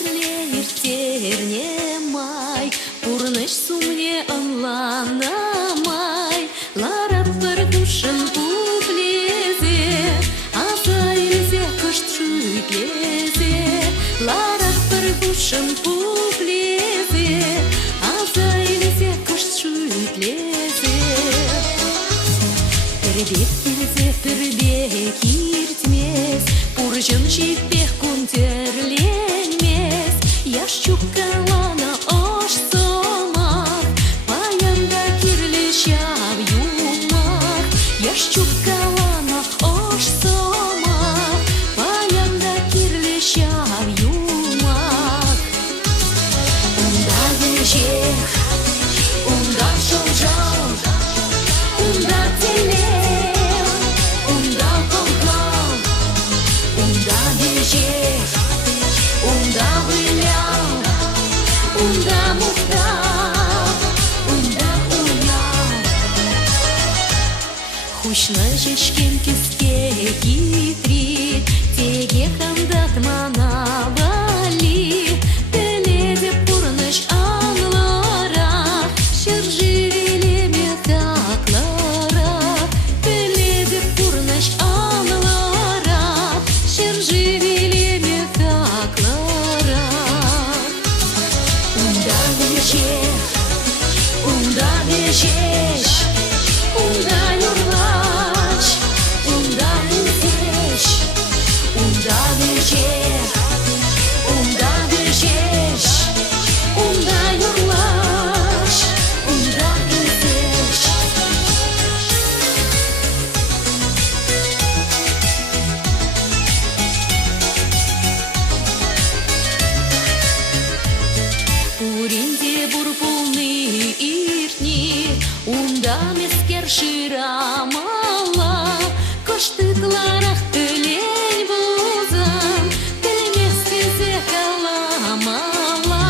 терлер терне май, пурныш сумне анланамай, ларап бір душын пуплезе, азайлзе кышт шүйтлезе, ларап бір душын пуплезе, азайлзе кышт шүйтлезе. Пірбек келзе пірбек иртмес, пуржын жиппех күнтерленмес, яш чуккалана ош сомақ, паянда кирлі шав юмақ, яш чуккалана ош сомақ, паянда кирлі шав юмақ. Унда вежех, унда шолжал, унда телех, унда колгал, унда вежех, унда вылял, унда мухтал, унда уял. Хушна жечкен кіске китрит, теге қандат мана вали, теледе пурныш аңлара, шыржирелеме таклара, теледе пурныш аңлара, шыржирелеме таклара. Унда вежех, унда вежеш, унда юрлач, унда юзеш, унда вежех, унда вежеш, унда юрлач, унда юзеш. Уринде бурпулны иртни, унда мескер ширамала, кыштыкларах төлень бузан, тілместезе каламала,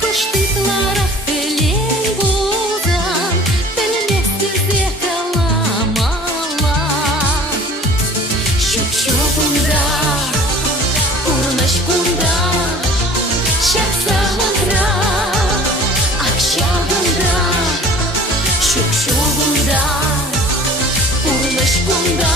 кыштыкларах төлень бузан, тілместезе каламала. Шук-шук унда, урныш кунда, шақсамандра, ақшағындра, шук-шугында, урныш кунда,